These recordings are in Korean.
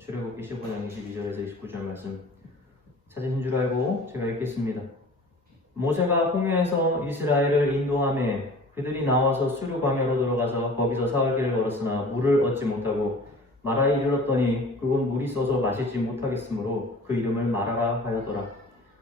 출애굽기 15장 22절에서 29절 말씀 찾으신 줄 알고 제가 읽겠습니다. 모세가 홍해에서 이스라엘을 인도하매 그들이 나와서 수르 광야로 들어가서 거기서 사흘 길을 걸었으나 물을 얻지 못하고 마라에 이르렀더니 그곳 물이 써서 마시지 못하겠으므로 그 이름을 마라라 하였더라.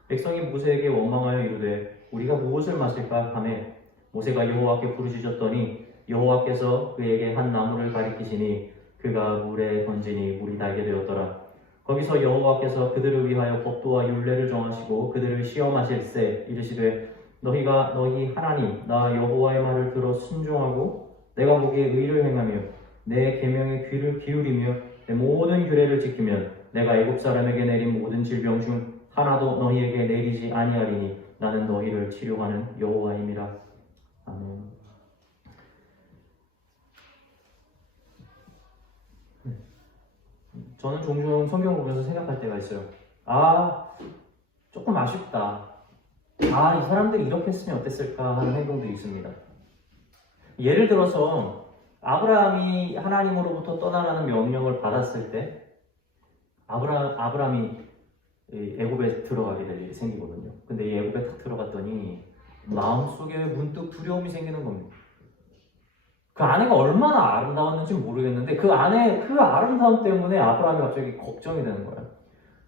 백성이 모세에게 원망하여 이르되 우리가 무엇을 마실까 하매 모세가 여호와께 부르짖었더니 여호와께서 그에게 한 나무를 가리키시니 그가 물에 던지니 물이 달게 되었더라. 거기서 여호와께서 그들을 위하여 법도와 율례를 정하시고 그들을 시험하실세 이르시되 너희가 너희 하나님 나 여호와의 말을 들어 순종하고 내가 보기에 의를 행하며 내 계명에 귀를 기울이며 내 모든 규례를 지키면 내가 애굽 사람에게 내린 모든 질병 중 하나도 너희에게 내리지 아니하리니 나는 너희를 치료하는 여호와임이라. 아멘. 저는 종종 성경을 보면서 생각할 때가 있어요. 조금 아쉽다. 이 사람들이 이렇게 했으면 어땠을까 하는 행동들이 있습니다. 예를 들어서 아브라함이 하나님으로부터 떠나라는 명령을 받았을 때 아브라함이 애굽에 들어가게 될 일이 생기거든요. 근데 이 애굽에 딱 들어갔더니 마음속에 문득 두려움이 생기는 겁니다. 그 아내가 얼마나 아름다웠는지 모르겠는데 그 아름다움 때문에 아브라함이 갑자기 걱정이 되는 거예요.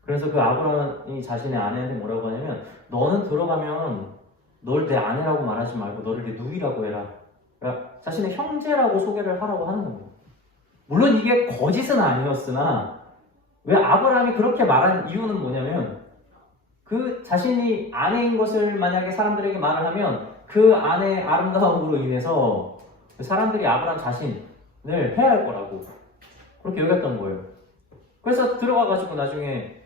그래서 그 아브라함이 자신의 아내한테 뭐라고 하냐면 너는 들어가면 널 내 아내라고 말하지 말고 너를 내 누이라고 해라. 그러니까 자신의 형제라고 소개를 하라고 하는 겁니다. 물론 이게 거짓은 아니었으나 왜 아브라함이 그렇게 말한 이유는 뭐냐면 그 자신이 아내인 것을 만약에 사람들에게 말을 하면 그 아내의 아름다움으로 인해서 사람들이 아브라함 자신을 해할 거라고 그렇게 여겼던 거예요. 그래서 들어가가지고 나중에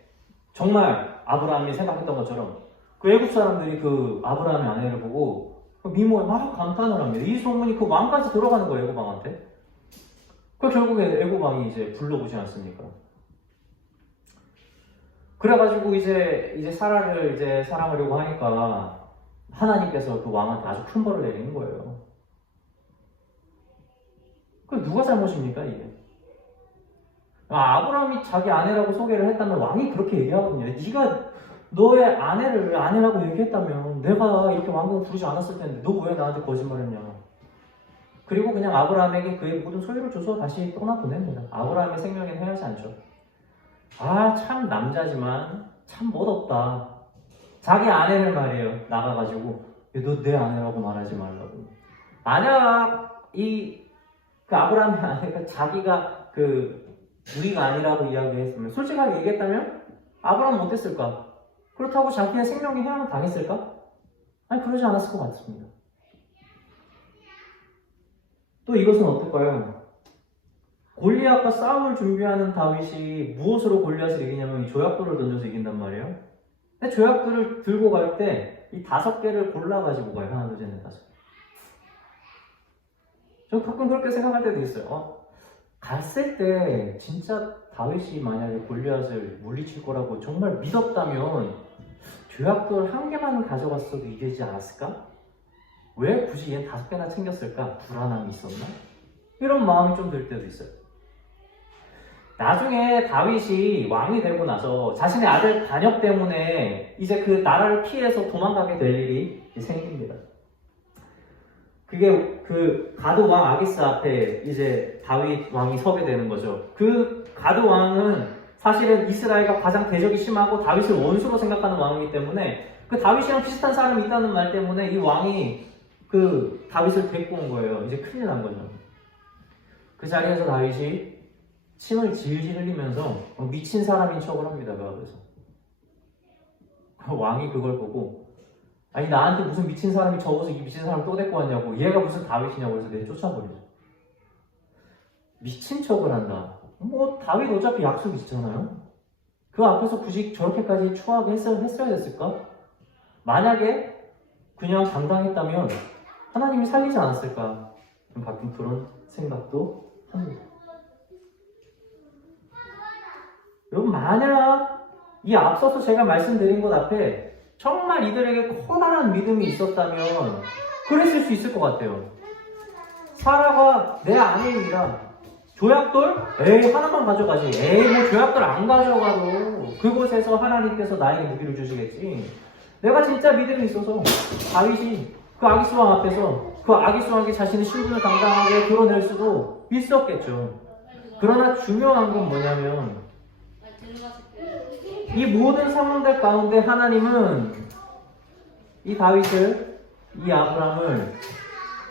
정말 아브라함이 생각했던 것처럼 그 애굽 사람들이 그 아브라함의 아내를 보고 미모에 막 감탄을 합니다. 이 소문이 그 왕까지 들어가는 거예요, 애굽 왕한테. 그 결국에 애굽 왕이 이제 불러오지 않습니까? 그래가지고 이제 사라를 이제 사랑하려고 하니까 하나님께서 그 왕한테 아주 큰 벌을 내리는 거예요. 그 누가 잘못입니까, 이게? 아브라함이 자기 아내라고 소개를 했다면 왕이 그렇게 얘기하거든요. 네가 너의 아내를 아내라고 얘기했다면 내가 이렇게 왕궁 부르지 않았을 텐데 너 왜 나한테 거짓말했냐. 그리고 그냥 아브라함에게 그의 모든 소유를 줘서 다시 떠나보냅니다. 아브라함의 생명에는 해하지 않죠. 참 남자지만 참 멋없다. 자기 아내를 말해요. 나가가지고 너 내 아내라고 말하지 말라고. 만약 그 아브라함의 아내가 자기가 우리가 아니라고 이야기했으면 솔직하게 얘기했다면 아브라함은 어땠을까? 그렇다고 자기의 생명이 해함을 당했을까? 아니 그러지 않았을 것 같습니다. 또 이것은 어떨까요? 골리앗과 싸움을 준비하는 다윗이 무엇으로 골리앗을 이기냐면 이 조약돌을 던져서 이긴단 말이에요. 근데 조약돌을 들고 갈 때 이 5개를 골라가지고 가요. 하나, 둘, 셋, 넷, 다섯. 저 가끔 그렇게 생각할 때도 있어요. 갔을 때 진짜 다윗이 만약에 골리앗을 물리칠 거라고 정말 믿었다면 조약돌 1개만 가져갔어도 이기지 않았을까? 왜 굳이 얘는 5개나 챙겼을까? 불안함이 있었나? 이런 마음이 좀 들 때도 있어요. 나중에 다윗이 왕이 되고 나서 자신의 아들 반역 때문에 이제 그 나라를 피해서 도망가게 될 일이 생깁니다. 그게 그 가드 왕 아기스 앞에 이제 다윗 왕이 서게 되는 거죠. 그 가드 왕은 사실은 이스라엘과 가장 대적이 심하고 다윗을 원수로 생각하는 왕이기 때문에 그 다윗이랑 비슷한 사람이 있다는 말 때문에 이 왕이 그 다윗을 데리고 온 거예요. 이제 큰일 난 거죠. 그 자리에서 다윗이 침을 질질 흘리면서 미친 사람인 척을 합니다. 그 앞에서. 왕이 그걸 보고 아니 나한테 무슨 미친 사람이 적어서 이 미친 사람 또 데리고 왔냐고 얘가 무슨 다윗이냐고 그래서 내쫓아버리죠. 미친 척을 한다. 다윗 어차피 약속 있잖아요. 그 앞에서 굳이 저렇게까지 추하게 했어야 됐을까? 만약에 그냥 당당했다면 하나님이 살리지 않았을까? 가끔 그런 생각도 합니다. 여러분 만약 이 앞서서 제가 말씀드린 것 앞에 정말 이들에게 커다란 믿음이 있었다면 그랬을 수 있을 것 같아요. 사라가 내 아내이라 조약돌? 에이 하나만 가져가지. 에이 뭐 조약돌 안 가져가도 그곳에서 하나님께서 나에게 무기를 주시겠지. 내가 진짜 믿음이 있어서 다윗이 그 아기스왕 앞에서 그 아기스왕에게 자신의 신분을 당당하게 드러낼 수도 있었겠죠. 그러나 중요한 건 뭐냐면 이 모든 상황들 가운데 하나님은 이 다윗을, 이 아브람을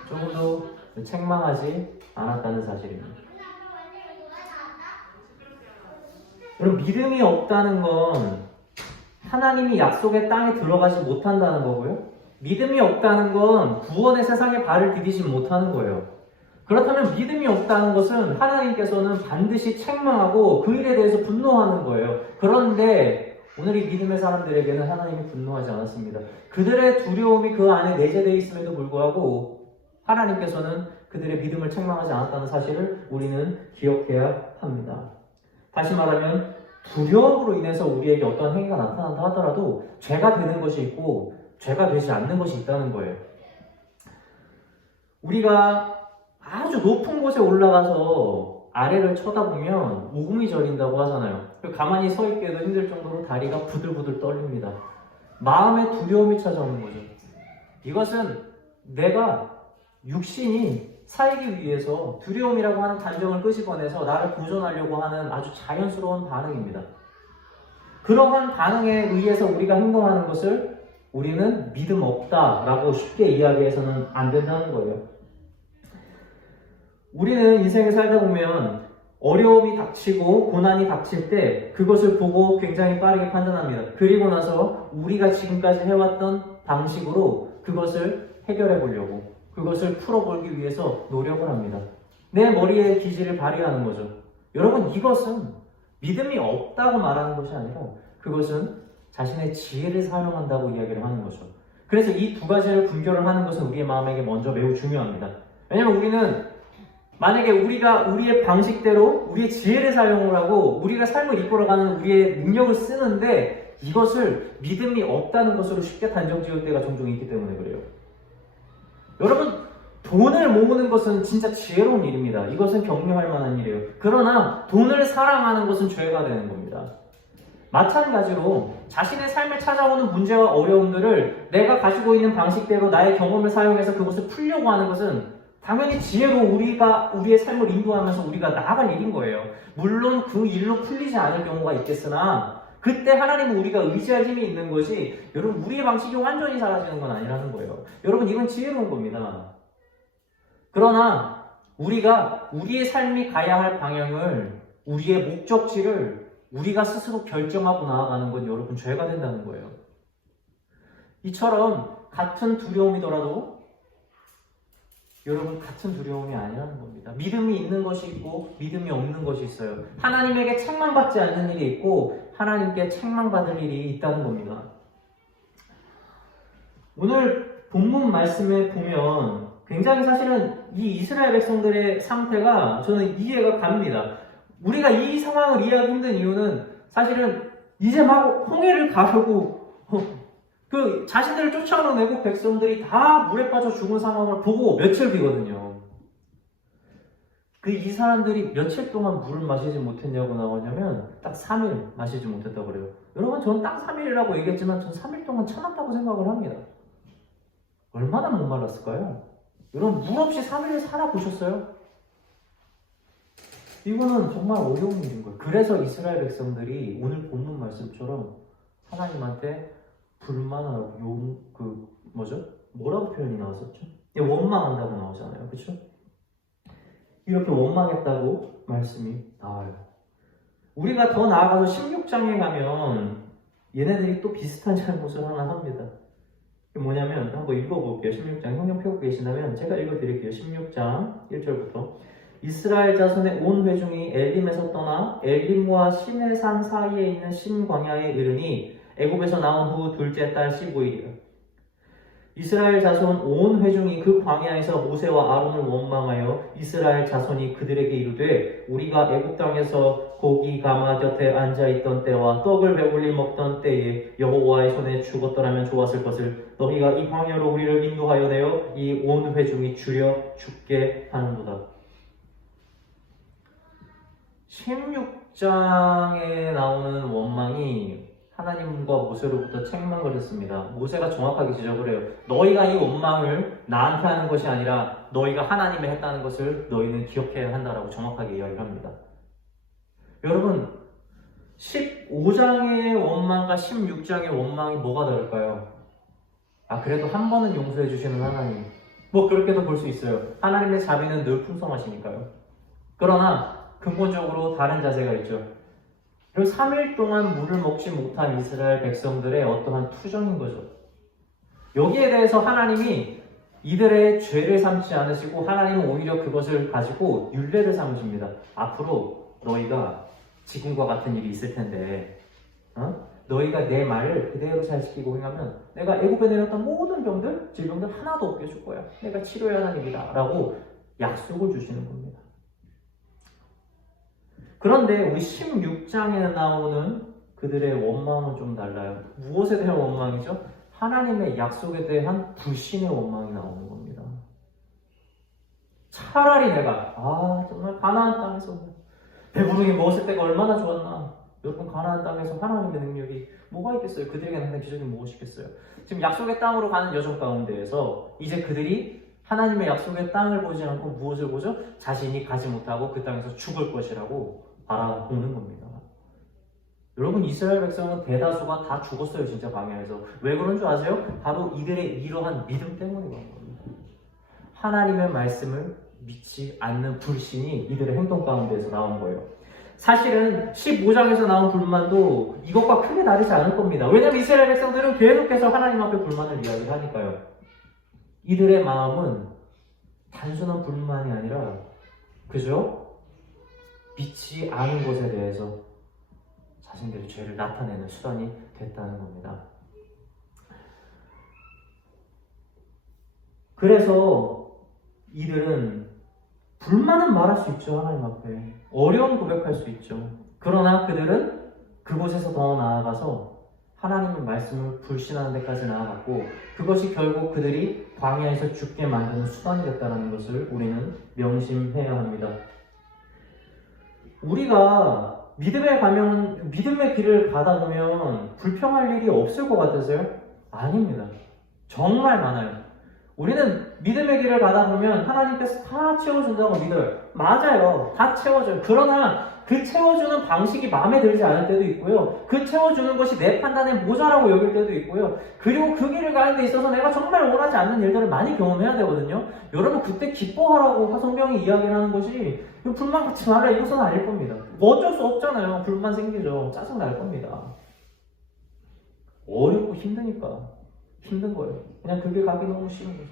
조금도 책망하지 않았다는 사실입니다. 여러분, 믿음이 없다는 건 하나님이 약속의 땅에 들어가지 못한다는 거고요. 믿음이 없다는 건 구원의 세상에 발을 디디지 못하는 거예요. 그렇다면 믿음이 없다는 것은 하나님께서는 반드시 책망하고 그 일에 대해서 분노하는 거예요. 그런데 오늘 이 믿음의 사람들에게는 하나님이 분노하지 않았습니다. 그들의 두려움이 그 안에 내재되어 있음에도 불구하고 하나님께서는 그들의 믿음을 책망하지 않았다는 사실을 우리는 기억해야 합니다. 다시 말하면 두려움으로 인해서 우리에게 어떤 행위가 나타난다 하더라도 죄가 되는 것이 있고 죄가 되지 않는 것이 있다는 거예요. 우리가 아주 높은 곳에 올라가서 아래를 쳐다보면 우금이 저린다고 하잖아요. 가만히 서 있기도 힘들 정도로 다리가 부들부들 떨립니다. 마음의 두려움이 찾아오는 거죠. 이것은 내가 육신이 살기 위해서 두려움이라고 하는 감정을 끄집어내서 나를 보존하려고 하는 아주 자연스러운 반응입니다. 그러한 반응에 의해서 우리가 행동하는 것을 우리는 믿음 없다라고 쉽게 이야기해서는 안 된다는 거예요. 우리는 인생을 살다 보면 어려움이 닥치고 고난이 닥칠 때 그것을 보고 굉장히 빠르게 판단합니다. 그리고 나서 우리가 지금까지 해왔던 방식으로 그것을 해결해 보려고, 그것을 풀어보기 위해서 노력을 합니다. 내 머리에 기질을 발휘하는 거죠. 여러분, 이것은 믿음이 없다고 말하는 것이 아니라 그것은 자신의 지혜를 사용한다고 이야기를 하는 거죠. 그래서 이 두 가지를 분별을 하는 것은 우리의 마음에게 먼저 매우 중요합니다. 왜냐하면 우리는 만약에 우리가 우리의 방식대로 우리의 지혜를 사용을 하고 우리가 삶을 이끌어가는 우리의 능력을 쓰는데 이것을 믿음이 없다는 것으로 쉽게 단정 지을 때가 종종 있기 때문에 그래요. 여러분, 돈을 모으는 것은 진짜 지혜로운 일입니다. 이것은 격려할 만한 일이에요. 그러나 돈을 사랑하는 것은 죄가 되는 겁니다. 마찬가지로 자신의 삶에 찾아오는 문제와 어려움들을 내가 가지고 있는 방식대로 나의 경험을 사용해서 그것을 풀려고 하는 것은 당연히 지혜로 우리가 우리의 삶을 인도하면서 우리가 나아갈 일인 거예요. 물론 그 일로 풀리지 않을 경우가 있겠으나 그때 하나님은 우리가 의지할 힘이 있는 것이, 여러분, 우리의 방식이 완전히 사라지는 건 아니라는 거예요. 여러분, 이건 지혜로운 겁니다. 그러나 우리가 우리의 삶이 가야 할 방향을, 우리의 목적지를 우리가 스스로 결정하고 나아가는 건 여러분 죄가 된다는 거예요. 이처럼 같은 두려움이더라도 여러분 같은 두려움이 아니라는 겁니다. 믿음이 있는 것이 있고 믿음이 없는 것이 있어요. 하나님에게 책망받지 않는 일이 있고 하나님께 책망받을 일이 있다는 겁니다. 오늘 본문 말씀에 보면 굉장히 사실은 이 이스라엘 백성들의 상태가 저는 이해가 갑니다. 우리가 이 상황을 이해하기 힘든 이유는 사실은 이제 막 홍해를 가르고 그 자신들을 쫓아오는 애국 백성들이 다 물에 빠져 죽은 상황을 보고 며칠 뒤거든요. 그 이 사람들이 며칠 동안 물을 마시지 못했냐고 나오냐면 딱 3일 마시지 못했다고 그래요. 여러분, 저는 딱 3일이라고 얘기했지만 전 3일 동안 참았다고 생각을 합니다. 얼마나 목말랐을까요? 여러분, 물 없이 3일을 살아보셨어요? 이거는 정말 어려운 일인 거예요. 그래서 이스라엘 백성들이 오늘 본문 말씀처럼 하나님한테 불만하고 뭐라고 표현이 나왔었죠? 원망한다고 나오잖아요. 그렇죠? 이렇게 원망했다고 말씀이 나와요. 우리가 더 나아가서 16장에 가면 얘네들이 또 비슷한 잘못을 하나 합니다. 뭐냐면 한번 읽어볼게요. 16장 형용 펴고 계신다면 제가 읽어드릴게요. 16장 1절부터 이스라엘 자손의 온 회중이 엘림에서 떠나 엘림과 시내산 사이에 있는 신광야에 이르니 애굽에서 나온 후 둘째 달 15일이라. 이스라엘 자손 온 회중이 그 광야에서 모세와 아론을 원망하여 이스라엘 자손이 그들에게 이르되 우리가 애굽 땅에서 고기 가마 곁에 앉아있던 때와 떡을 배불리 먹던 때에 여호와의 손에 죽었더라면 좋았을 것을 너희가 이 광야로 우리를 인도하여 내어 이 온 회중이 줄여 죽게 하는도다. 16장에 나오는 원망이 하나님과 모세로부터 책망을 했습니다. 모세가 정확하게 지적을 해요. 너희가 이 원망을 나한테 하는 것이 아니라 너희가 하나님에 했다는 것을 너희는 기억해야 한다라고 정확하게 이야기를 합니다. 여러분, 15장의 원망과 16장의 원망이 뭐가 다를까요? 그래도 한 번은 용서해 주시는 하나님. 뭐 그렇게도 볼 수 있어요. 하나님의 자비는 늘 풍성하시니까요. 그러나 근본적으로 다른 자세가 있죠. 그리고 3일 동안 물을 먹지 못한 이스라엘 백성들의 어떠한 투정인 거죠. 여기에 대해서 하나님이 이들의 죄를 삼지 않으시고 하나님은 오히려 그것을 가지고 율례를 삼으십니다. 앞으로 너희가 지금과 같은 일이 있을 텐데 너희가 내 말을 그대로 잘 지키고 행하면 내가 애굽에 내렸던 모든 병들, 질병들 하나도 없게 줄 거야. 내가 치료의 하나님이다 라고 약속을 주시는 겁니다. 그런데 우리 16장에 나오는 그들의 원망은 좀 달라요. 무엇에 대한 원망이죠? 하나님의 약속에 대한 불신의 원망이 나오는 겁니다. 차라리 내가 정말 가나안 땅에서 배부르게 먹었을 때가 얼마나 좋았나. 여러분, 가나안 땅에서 하나님의 능력이 뭐가 있겠어요? 그들에게 나타난 기적이 무엇이겠어요? 지금 약속의 땅으로 가는 여정 가운데에서 이제 그들이 하나님의 약속의 땅을 보지 않고 무엇을 보죠? 자신이 가지 못하고 그 땅에서 죽을 것이라고 바라보는 겁니다. 여러분, 이스라엘 백성은 대다수가 다 죽었어요. 진짜 광야에서. 왜 그런 줄 아세요? 바로 이들의 이러한 믿음 때문에 그런 겁니다. 하나님의 말씀을 믿지 않는 불신이 이들의 행동 가운데에서 나온 거예요. 사실은 15장에서 나온 불만도 이것과 크게 다르지 않을 겁니다. 왜냐하면 이스라엘 백성들은 계속해서 하나님 앞에 불만을 이야기하니까요. 이들의 마음은 단순한 불만이 아니라 그죠? 믿지 않은 것에 대해서 자신들의 죄를 나타내는 수단이 됐다는 겁니다. 그래서 이들은 불만은 말할 수 있죠. 하나님 앞에. 어려움 고백할 수 있죠. 그러나 그들은 그곳에서 더 나아가서 하나님의 말씀을 불신하는 데까지 나아갔고 그것이 결국 그들이 광야에서 죽게 만드는 수단이 됐다는 것을 우리는 명심해야 합니다. 우리가 믿음의 길을 가다 보면 불평할 일이 없을 것 같으세요? 아닙니다. 정말 많아요. 우리는 믿음의 길을 가다 보면 하나님께서 다 채워준다고 믿어요. 맞아요. 다 채워줘요. 그러나 그 채워주는 방식이 마음에 들지 않을 때도 있고요. 그 채워주는 것이 내 판단에 모자라고 여길 때도 있고요. 그리고 그 길을 가는 데 있어서 내가 정말 원하지 않는 일들을 많이 경험해야 되거든요. 여러분, 그때 기뻐하라고 성경이 이야기를 하는 것이 불만 갖지 말라 이것은 아닐 겁니다. 뭐 어쩔 수 없잖아요. 불만 생기죠. 짜증 날 겁니다. 어렵고 힘드니까 힘든 거예요. 그냥 그 길 가기 너무 싫은 거죠.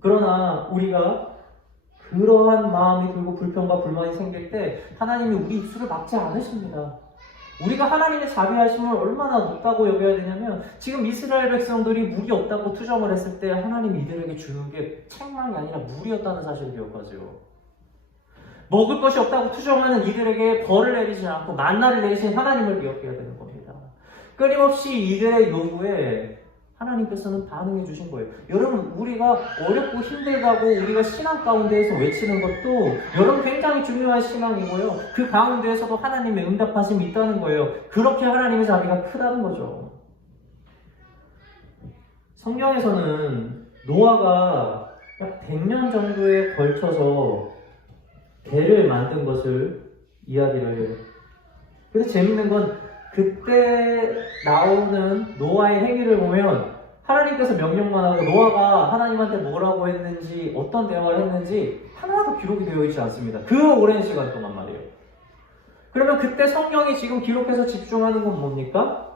그러나 우리가 그러한 마음이 들고 불평과 불만이 생길 때 하나님이 우리 입술을 막지 않으십니다. 우리가 하나님의 자비하심을 얼마나 높다고 여겨야 되냐면 지금 이스라엘 백성들이 물이 없다고 투정을 했을 때 하나님이 이들에게 주는 게 책망이 아니라 물이었다는 사실을 기억하세요. 먹을 것이 없다고 투정하는 이들에게 벌을 내리지 않고 만나를 내리신 하나님을 기억해야 되는 겁니다. 끊임없이 이들의 요구에 하나님께서는 반응해 주신 거예요. 여러분, 우리가 어렵고 힘들다고 우리가 신앙 가운데에서 외치는 것도 여러분 굉장히 중요한 신앙이고요. 그 가운데에서도 하나님의 응답하심이 있다는 거예요. 그렇게 하나님의 자비가 크다는 거죠. 성경에서는 노아가 약 100년 정도에 걸쳐서 배를 만든 것을 이야기를 해요. 그래서 재밌는 건 그때 나오는 노아의 행위를 보면 하나님께서 명령만 하고 노아가 하나님한테 뭐라고 했는지 어떤 대화를 했는지 하나도 기록이 되어 있지 않습니다. 그 오랜 시간 동안 말이에요. 그러면 그때 성경이 지금 기록해서 집중하는 건 뭡니까?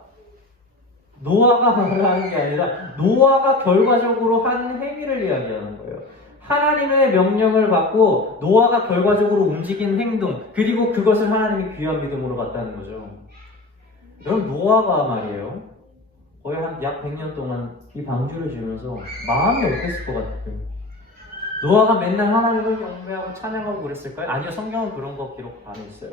노아가 말하는 게 아니라 노아가 결과적으로 한 행위를 이야기하는 거예요. 하나님의 명령을 받고 노아가 결과적으로 움직인 행동, 그리고 그것을 하나님이 귀한 믿음으로 봤다는 거죠. 여러분, 노아가 말이에요. 거의 약 100년 동안 이 방주를 지으면서 마음이 어땠을 것 같아요? 노아가 맨날 하나님을 경배하고 찬양하고 그랬을까요? 아니요, 성경은 그런 거 기록 안 했어요.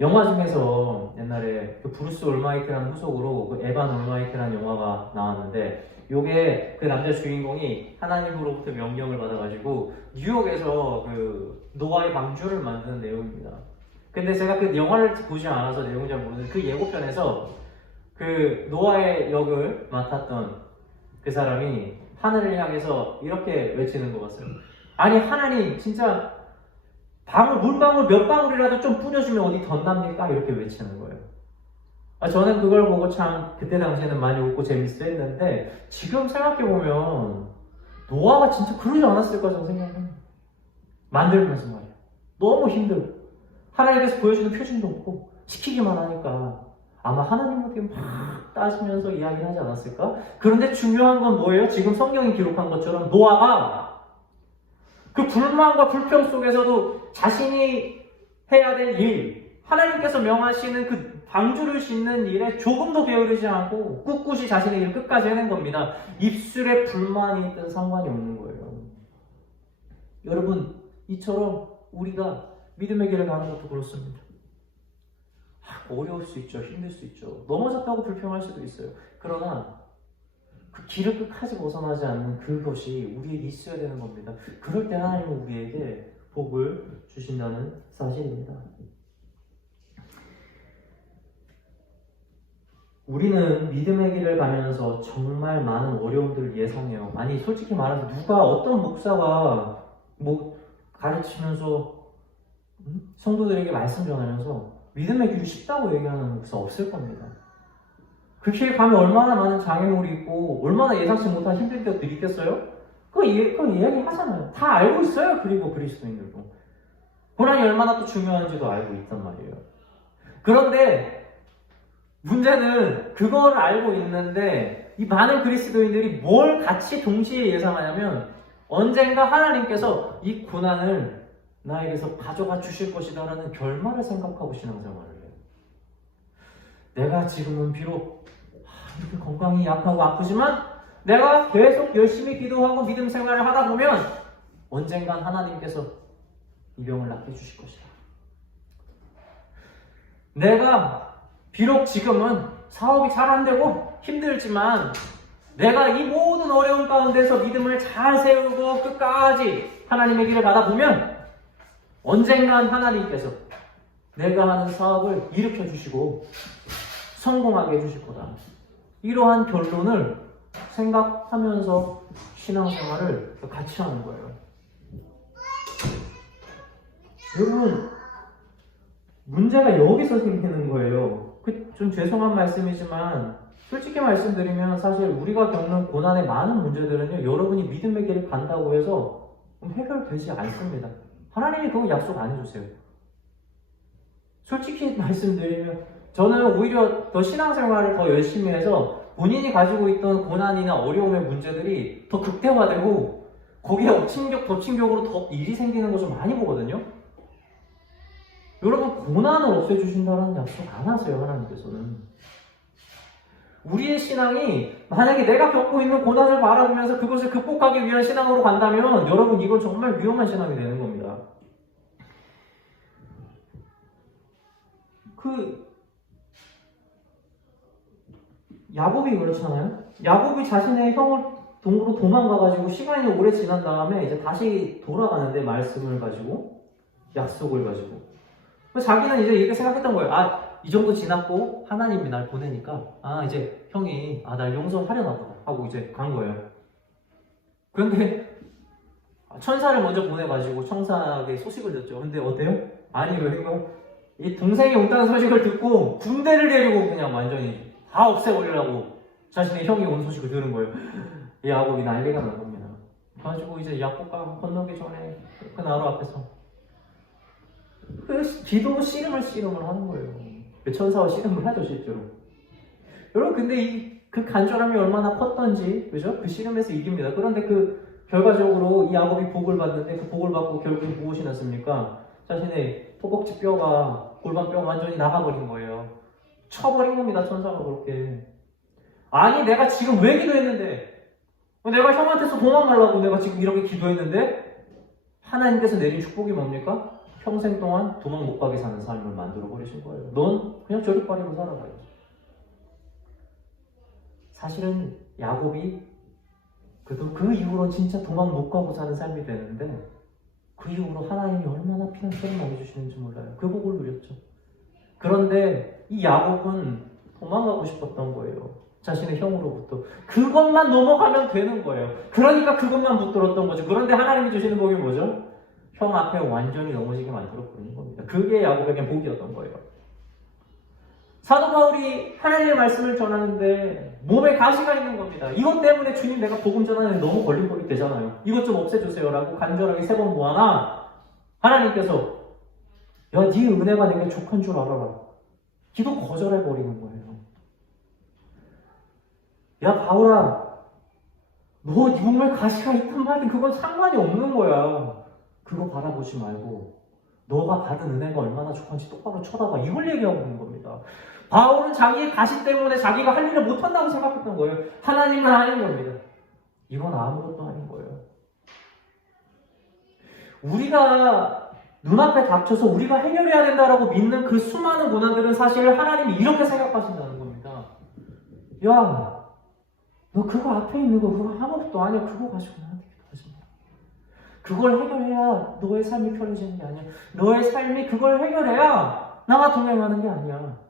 영화 중에서 옛날에 그 브루스 올마이트라는 후속으로 그 에반 올마이트라는 영화가 나왔는데 요게 그 남자 주인공이 하나님으로부터 명령을 받아가지고 뉴욕에서 그 노아의 방주를 만드는 내용입니다. 근데 제가 그 영화를 보지 않아서 내용을 잘 모르는데 그 예고편에서 그 노아의 역을 맡았던 그 사람이 하늘을 향해서 이렇게 외치는 것 같아요. 아니 하나님 진짜 물방울 몇 방울이라도 좀 뿌려주면 어디 덧납니까? 이렇게 외치는 거예요. 저는 그걸 보고 참 그때 당시에는 많이 웃고 재밌어 했는데 지금 생각해보면 노아가 진짜 그러지 않았을까 저는 생각해요. 만들면서 말이야. 너무 힘들고 하나님께서 보여주는 표징도 없고 시키기만 하니까 아마 하나님께 막 따지면서 이야기를 하지 않았을까? 그런데 중요한 건 뭐예요? 지금 성경이 기록한 것처럼 노아가 그 불만과 불평 속에서도 자신이 해야 될 일, 하나님께서 명하시는 그 방주를 짓는 일에 조금도 게으르지 않고 꿋꿋이 자신의 일을 끝까지 해낸 겁니다. 입술에 불만이 있든 상관이 없는 거예요. 여러분, 이처럼 우리가 믿음의 길을 가는 것도 그렇습니다. 어려울 수 있죠. 힘들 수 있죠. 넘어졌다고 불평할 수도 있어요. 그러나 그 길을 끝까지 벗어나지 않는 그것이 우리에게 있어야 되는 겁니다. 그럴 때 하나님은 우리에게 복을 주신다는 사실입니다. 우리는 믿음의 길을 가면서 정말 많은 어려움들을 예상해요. 아니 솔직히 말해서 누가 어떤 목사가 가르치면서 성도들에게 말씀 전하면서 믿음의 길이 쉽다고 얘기하는 목사 없을 겁니다. 그 길 가면 얼마나 많은 장애물이 있고 얼마나 예상치 못한 힘든 것들이 있겠어요? 그거 이야기 하잖아요. 다 알고 있어요. 그리고 그리스도인들도 고난이 얼마나 또 중요한지도 알고 있단 말이에요. 그런데 문제는 그걸 알고 있는데 이 많은 그리스도인들이 뭘 같이 동시에 예상하냐면 언젠가 하나님께서 이 고난을 나에게서 가져가 주실 것이다라는 결말을 생각하고 신앙생활을 해요. 내가 지금은 비록 이렇게 건강이 약하고 아프지만 내가 계속 열심히 기도하고 믿음 생활을 하다 보면 언젠간 하나님께서 이 병을 낫게 주실 것이다. 내가 비록 지금은 사업이 잘 안 되고 힘들지만 내가 이 모든 어려운 가운데서 믿음을 잘 세우고 끝까지 하나님의 길을 가다 보면 언젠간 하나님께서 내가 하는 사업을 일으켜 주시고 성공하게 해주실 거다. 이러한 결론을 생각하면서 신앙생활을 같이 하는 거예요. 여러분, 문제가 여기서 생기는 거예요. 좀 죄송한 말씀이지만 솔직히 말씀드리면 사실 우리가 겪는 고난의 많은 문제들은요, 여러분이 믿음의 길을 간다고 해서 해결되지 않습니다. 하나님이 그거 약속 안 해주세요. 솔직히 말씀드리면 저는 오히려 더 신앙생활을 더 열심히 해서 본인이 가지고 있던 고난이나 어려움의 문제들이 더 극대화되고 거기에 덮친격으로 더 일이 생기는 것을 많이 보거든요. 여러분, 고난을 없애주신다는 약속 안 하세요, 하나님께서는. 우리의 신앙이 만약에 내가 겪고 있는 고난을 바라보면서 그것을 극복하기 위한 신앙으로 간다면 여러분, 이건 정말 위험한 신앙이 되는 겁니다. 야곱이 그렇잖아요. 야곱이 자신의 형을 동으로 도망가가지고 시간이 오래 지난 다음에 이제 다시 돌아가는데 말씀을 가지고 약속을 가지고 자기는 이제 이렇게 생각했던 거예요. 이 정도 지났고 하나님이 날 보내니까 이제 형이 날 용서하려나 보다 하고 이제 간 거예요. 그런데 천사를 먼저 보내가지고 천사에게 소식을 듣죠. 근데 어때요? 이 동생이 온다는 소식을 듣고 군대를 데리고 그냥 완전히 다 없애버리려고 자신의 형이 온 소식을 들은 거예요. 이 야곱이 난리가 난 겁니다. 그래가지고 이제 야곱강 건너기 전에 그 나루 앞에서 기도 씨름을 하는 거예요. 천사와 씨름을 하죠, 실제로. 여러분, 근데 그 간절함이 얼마나 컸던지, 그죠? 그 씨름에서 이깁니다. 그런데 결과적으로 이 야곱이 복을 받는데 그 복을 받고 결국에 무엇이 났습니까? 자신의 허벅지 뼈가, 골반뼈가 완전히 나가버린 거예요. 쳐버린 겁니다, 천사가 그렇게. 내가 지금 왜 기도했는데? 내가 형한테서 도망가려고 내가 지금 이렇게 기도했는데? 하나님께서 내린 축복이 뭡니까? 평생 동안 도망 못 가게 사는 삶을 만들어 버리신 거예요. 넌 그냥 저릇바리로 살아가요. 사실은 야곱이 그 이후로 진짜 도망 못 가고 사는 삶이 되는데 그 이후로 하나님이 얼마나 피난처를 많이 주시는지 몰라요. 그 복을 누렸죠. 그런데 이 야곱은 도망가고 싶었던 거예요. 자신의 형으로부터. 그것만 넘어가면 되는 거예요. 그러니까 그것만 붙들었던 거죠. 그런데 하나님이 주시는 복이 뭐죠? 형 앞에 완전히 넘어지게 만들어 버리는 겁니다. 그게 야곱에게 복이었던 거예요. 사도 바울이 하나님의 말씀을 전하는데 몸에 가시가 있는 겁니다. 이것 때문에 주님 내가 복음 전하는데 너무 걸림돌이 되잖아요. 이것 좀 없애주세요 라고 간절하게 3번 모아나 하나님께서 야, 네 은혜가 내게 족한 줄 알아라. 기도 거절해버리는 거예요. 야, 바울아, 너 네 몸에 가시가 있든 말든 그건 상관이 없는 거야. 그거 바라보지 말고 너가 받은 은혜가 얼마나 족한지 똑바로 쳐다봐. 이걸 얘기하고 있는 겁니다. 바울은 자기의 가시 때문에 자기가 할 일을 못한다고 생각했던 거예요. 하나님은 아닌 겁니다. 이건 아무것도 아닌 거예요. 우리가 눈앞에 닥쳐서 우리가 해결해야 된다라고 믿는 그 수많은 고난들은 사실 하나님이 이렇게 생각하신다는 겁니다. 야, 너 그거 앞에 있는 거 그거 아무것도 아니야. 그거 가지고 나한테 기도하지 마. 그걸 해결해야 너의 삶이 편해지는 게 아니야. 너의 삶이 그걸 해결해야 나와 동행하는 게 아니야.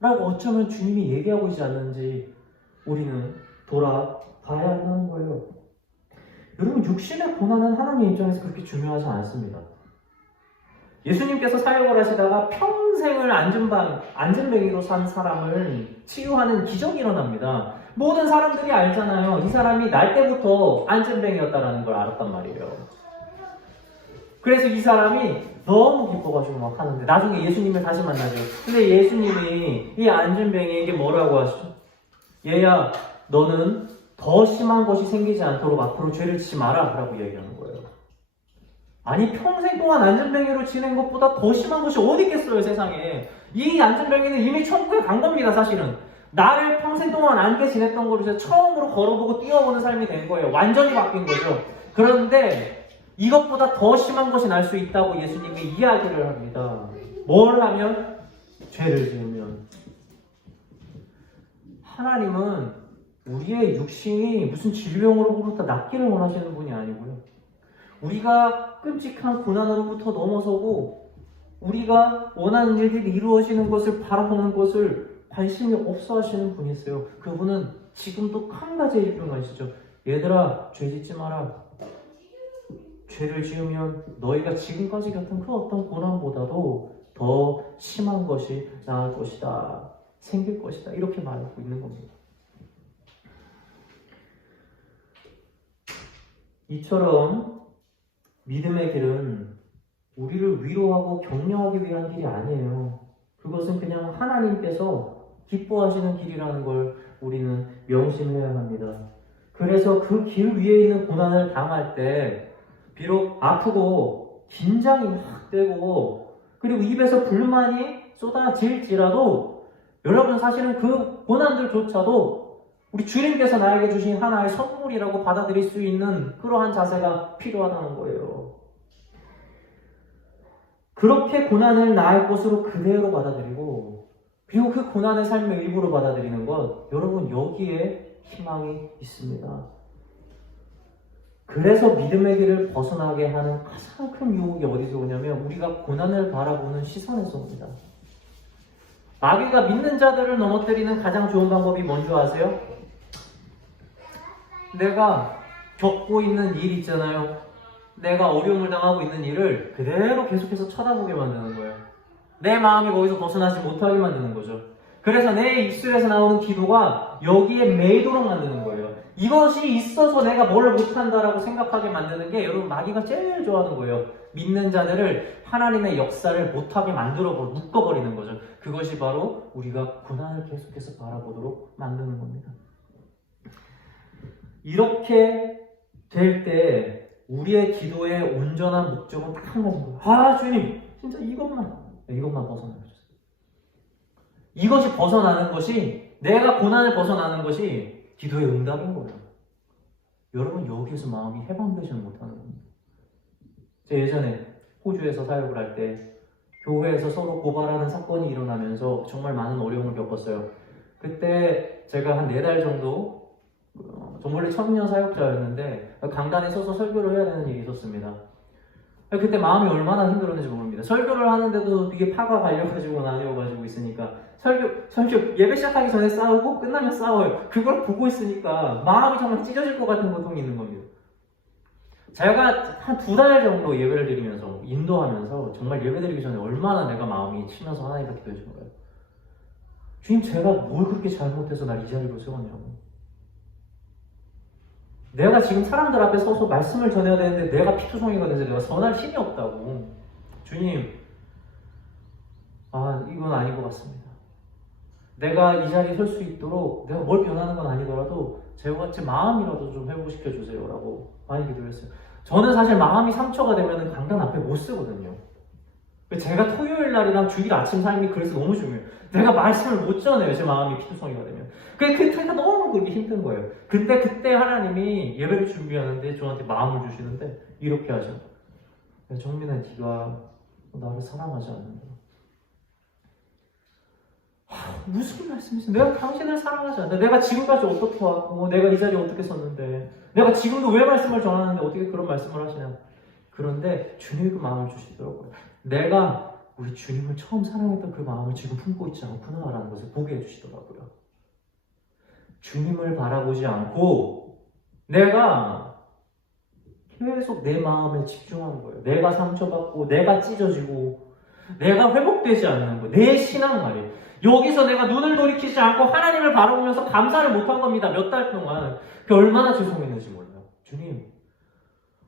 라고 어쩌면 주님이 얘기하고 있지 않는지 우리는 돌아봐야 한다는 거예요. 여러분, 육신의 고난은 하나님 입장에서 그렇게 중요하지 않습니다. 예수님께서 사역을 하시다가 평생을 안전뱅이로 산 사람을 치유하는 기적이 일어납니다. 모든 사람들이 알잖아요. 이 사람이 날 때부터 안전뱅이였다는 걸 알았단 말이에요. 그래서 이 사람이 너무 기뻐가지고 막 하는데 나중에 예수님을 다시 만나죠. 근데 예수님이 이 안전뱅이에게 뭐라고 하시죠? 얘야, 너는 더 심한 것이 생기지 않도록 앞으로 죄를 짓지 마라 라고 얘기하는 거예요. 아니, 평생 동안 안전뱅이로 지낸 것보다 더 심한 것이 어디 있겠어요, 세상에. 이 안전뱅이는 이미 천국에 간 겁니다, 사실은. 나를 평생 동안 안게 지냈던 거로 이제 처음으로 걸어보고 뛰어보는 삶이 된 거예요. 완전히 바뀐 거죠. 그런데 이것보다 더 심한 것이 날 수 있다고 예수님이 이야기를 합니다. 뭘 하면? 죄를 지으면. 하나님은 우리의 육신이 무슨 질병으로부터 낫기를 원하시는 분이 아니고요. 우리가 끔찍한 고난으로부터 넘어서고 우리가 원하는 일들이 이루어지는 것을 바라보는 것을 관심이 없어 하시는 분이세요. 그분은 지금도 한 가지의 일만 하시죠. 얘들아, 죄 짓지 마라. 죄를 지으면 너희가 지금까지 겪은 그 어떤 고난보다도 더 심한 것이 나을 것이다. 생길 것이다. 이렇게 말하고 있는 겁니다. 이처럼 믿음의 길은 우리를 위로하고 격려하기 위한 길이 아니에요. 그것은 그냥 하나님께서 기뻐하시는 길이라는 걸 우리는 명심해야 합니다. 그래서 그 길 위에 있는 고난을 당할 때 비록 아프고 긴장이 막 되고 그리고 입에서 불만이 쏟아질지라도 여러분, 사실은 그 고난들조차도 우리 주님께서 나에게 주신 하나의 선물이라고 받아들일 수 있는 그러한 자세가 필요하다는 거예요. 그렇게 고난을 나의 것으로 그대로 받아들이고 그리고 그 고난의 삶의 일부로 받아들이는 것, 여러분, 여기에 희망이 있습니다. 그래서 믿음의 길을 벗어나게 하는 가장 큰 유혹이 어디서 오냐면 우리가 고난을 바라보는 시선에서 옵니다. 마귀가 믿는 자들을 넘어뜨리는 가장 좋은 방법이 뭔지 아세요? 내가 겪고 있는 일 있잖아요. 내가 어려움을 당하고 있는 일을 그대로 계속해서 쳐다보게 만드는 거예요. 내 마음이 거기서 벗어나지 못하게 만드는 거죠. 그래서 내 입술에서 나오는 기도가 여기에 매이도록 만드는 거예요. 이것이 있어서 내가 뭘 못한다라고 생각하게 만드는 게 여러분, 마귀가 제일 좋아하는 거예요. 믿는 자들을 하나님의 역사를 못하게 묶어버리는 거죠. 그것이 바로 우리가 고난을 계속해서 바라보도록 만드는 겁니다. 이렇게 될 때 우리의 기도의 온전한 목적은 딱 한 가지인 거예요. 아, 주님, 진짜 이것만 벗어나주세요. 이것이 벗어나는 것이, 내가 고난을 벗어나는 것이 기도의 응답인 거예요. 여러분, 여기에서 마음이 해방되지는 못하는 겁니다. 제가 예전에 호주에서 사역을 할 때 교회에서 서로 고발하는 사건이 일어나면서 정말 많은 어려움을 겪었어요. 그때 제가 한 4달 정도 전 원래 청년 사역자였는데 강단에 서서 설교를 해야 되는 일이 있었습니다. 그때 마음이 얼마나 힘들었는지 모릅니다. 설교를 하는데도 이게 파가 갈려가지고 나뉘어가지고 있으니까 설교 예배 시작하기 전에 싸우고 끝나면 싸워요. 그걸 보고 있으니까 마음이 정말 찢어질 것 같은 고통이 있는 겁니다. 제가 한 2달 정도 예배를 드리면서 인도하면서 정말 예배 드리기 전에 얼마나 내가 마음이 치면서 하나님 기도해 준 거예요. 주님, 제가 뭘 그렇게 잘못해서 날 이 자리로 세웠냐고. 내가 지금 사람들 앞에 서서 말씀을 전해야 되는데 내가 피투성이가 돼서 내가 전할 힘이 없다고. 주님, 이건 아닌 것 같습니다. 내가 이 자리에 설 수 있도록 내가 뭘 변하는 건 아니더라도 제 마음이라도 좀 회복시켜 주세요라고 많이 기도했어요. 저는 사실 마음이 상처가 되면 강단 앞에 못 쓰거든요. 제가 토요일 날이랑 주일 아침 삶이 그래서 너무 중요해요. 내가 말씀을 못 전해요. 제 마음이 피투성이가 되면. 그게 너무 그게 힘든 거예요. 근데 그때 하나님이 예배를 준비하는데 저한테 마음을 주시는데 이렇게 하죠. 정민아, 네가 나를 사랑하지 않는다. 무슨 말씀이세요? 내가 당신을 사랑하지 않는다. 내가 지금까지 어떻게 왔고 내가 이 자리에 어떻게 섰는데 내가 지금도 왜 말씀을 전하는데 어떻게 그런 말씀을 하시냐. 그런데 주님이 그 마음을 주시더라고요. 내가 우리 주님을 처음 사랑했던 그 마음을 지금 품고 있지 않구나라는 것을 보게 해주시더라고요. 주님을 바라보지 않고 내가 계속 내 마음에 집중하는 거예요. 내가 상처받고 내가 찢어지고 내가 회복되지 않는 거예요. 내 신앙말이에요. 여기서 내가 눈을 돌이키지 않고 하나님을 바라보면서 감사를 못한 겁니다. 몇 달 동안. 그게 얼마나 죄송했는지 몰라요. 주님,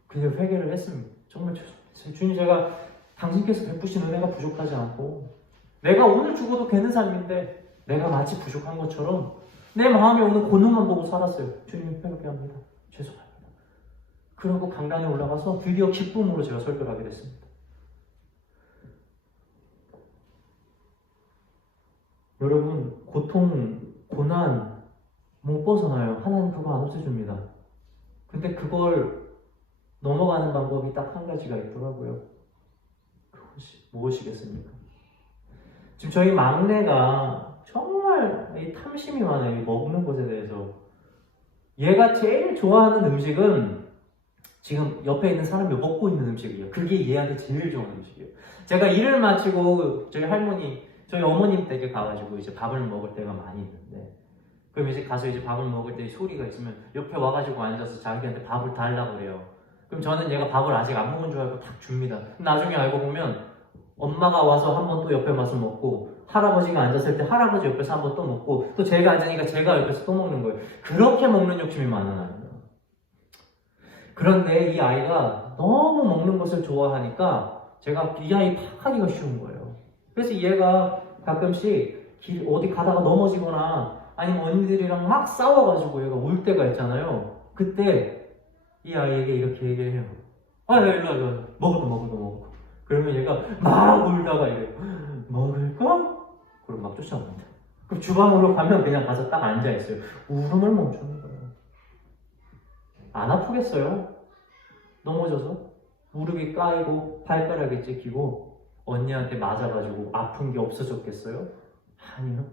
그냥 회개를 했습니다. 정말 죄송해요. 주님, 제가 당신께서 베푸신 은혜가 부족하지 않고 내가 오늘 죽어도 되는 삶인데 내가 마치 부족한 것처럼 내 마음에 오는 고능만 보고 살았어요. 주님, 회개합니다. 죄송합니다. 그러고 강단에 올라가서 드디어 기쁨으로 제가 설교를 하게 됐습니다. 여러분, 고통, 고난 못 벗어나요. 하나님 그거 안 없애줍니다. 근데 그걸 넘어가는 방법이 딱 한 가지가 있더라고요. 그것이 무엇이겠습니까? 지금 저희 막내가 정말 이 탐심이 많아요. 이 먹는 것에 대해서. 얘가 제일 좋아하는 음식은 지금 옆에 있는 사람이 먹고 있는 음식이에요. 그게 얘한테 제일 좋은 음식이에요. 제가 일을 마치고 저희 어머님 댁에 가가지고 이제 밥을 먹을 때가 많이 있는데, 그럼 이제 가서 이제 밥을 먹을 때 소리가 있으면 옆에 와가지고 앉아서 자기한테 밥을 달라고 그래요. 그럼 저는 얘가 밥을 아직 안 먹은 줄 알고 탁 줍니다. 나중에 알고 보면 엄마가 와서 한 번 또 옆에 와서 먹고, 할아버지가 앉았을 때 할아버지 옆에서 한 번 또 먹고, 또 제가 앉으니까 제가 옆에서 또 먹는 거예요. 그렇게 먹는 욕심이 많은 아이예요. 그런데 이 아이가 너무 먹는 것을 좋아하니까 제가 이 아이 파악하기가 쉬운 거예요. 그래서 얘가 가끔씩 어디 가다가 넘어지거나 아니면 언니들이랑 막 싸워가지고 얘가 울 때가 있잖아요. 그때 이 아이에게 이렇게 얘기를 해요. 야, 일로 먹어. 그러면 얘가 막 울다가 이래요. 먹을까? 그럼 막 쫓아옵니다. 그럼 주방으로 가면 그냥 가서 딱 앉아있어요. 울음을 멈추는 거예요. 안 아프겠어요? 넘어져서? 무릎이 까이고 발가락이 찢기고 언니한테 맞아가지고 아픈 게 없어졌겠어요? 아니요.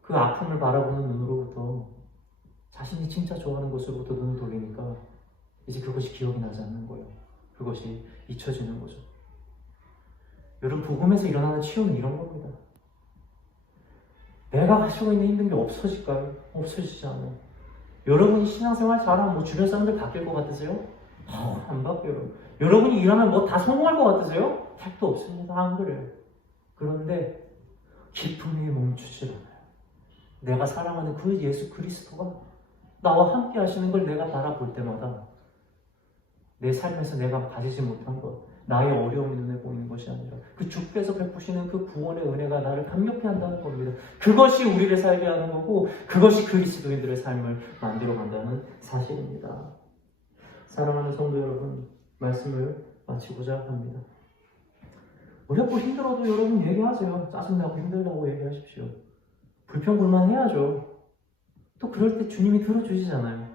그 아픔을 바라보는 눈으로부터 자신이 진짜 좋아하는 것으로부터 눈을 돌리니까 이제 그것이 기억이 나지 않는 거예요. 그것이 잊혀지는 거죠. 여러분, 복음에서 일어나는 치유는 이런 겁니다. 내가 가지고 있는 힘든 게 없어질까요? 없어지지 않아요. 여러분이 신앙생활 잘하면 주변 사람들 바뀔 것 같으세요? 안 바뀌어요. 여러분이 일하면 다 성공할 것 같으세요? 택도 없습니다. 안 그래요. 그런데 기쁨이 멈추지 않아요. 내가 사랑하는 그 예수 그리스도가 나와 함께 하시는 걸 내가 바라볼 때마다 내 삶에서 내가 가지지 못한 것, 나의 어려움이 눈에 보이는 것이 아니라 그 주께서 베푸시는 그 구원의 은혜가 나를 감격해 한다는 겁니다. 그것이 우리를 살게 하는 거고 그것이 그리스도인들의 삶을 만들어 간다는 사실입니다. 사랑하는 성도 여러분, 말씀을 마치고자 합니다. 어렵고 힘들어도 여러분 얘기하세요. 짜증나고 힘들다고 얘기하십시오. 불평불만해야죠. 또 그럴 때 주님이 들어주시잖아요.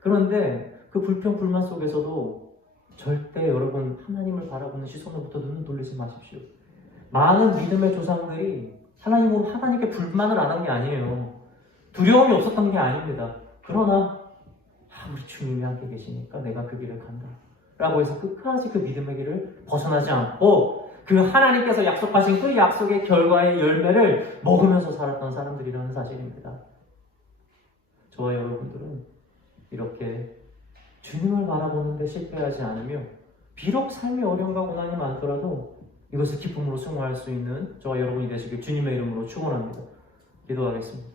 그런데 그 불평불만 속에서도 절대 여러분 하나님을 바라보는 시선으로부터 눈을 돌리지 마십시오. 많은 믿음의 조상들이 하나님께 불만을 안 한 게 아니에요. 두려움이 없었던 게 아닙니다. 그러나 우리 주님이 함께 계시니까 내가 그 길을 간다. 라고 해서 끝까지 그 믿음의 길을 벗어나지 않고 그 하나님께서 약속하신 그 약속의 결과의 열매를 먹으면서 살았던 사람들이라는 사실입니다. 저와 여러분들은 이렇게 주님을 바라보는데 실패하지 않으며 비록 삶이 어려움과 고난이 많더라도 이것을 기쁨으로 승화할 수 있는 저와 여러분이 되시길 주님의 이름으로 축원합니다. 기도하겠습니다.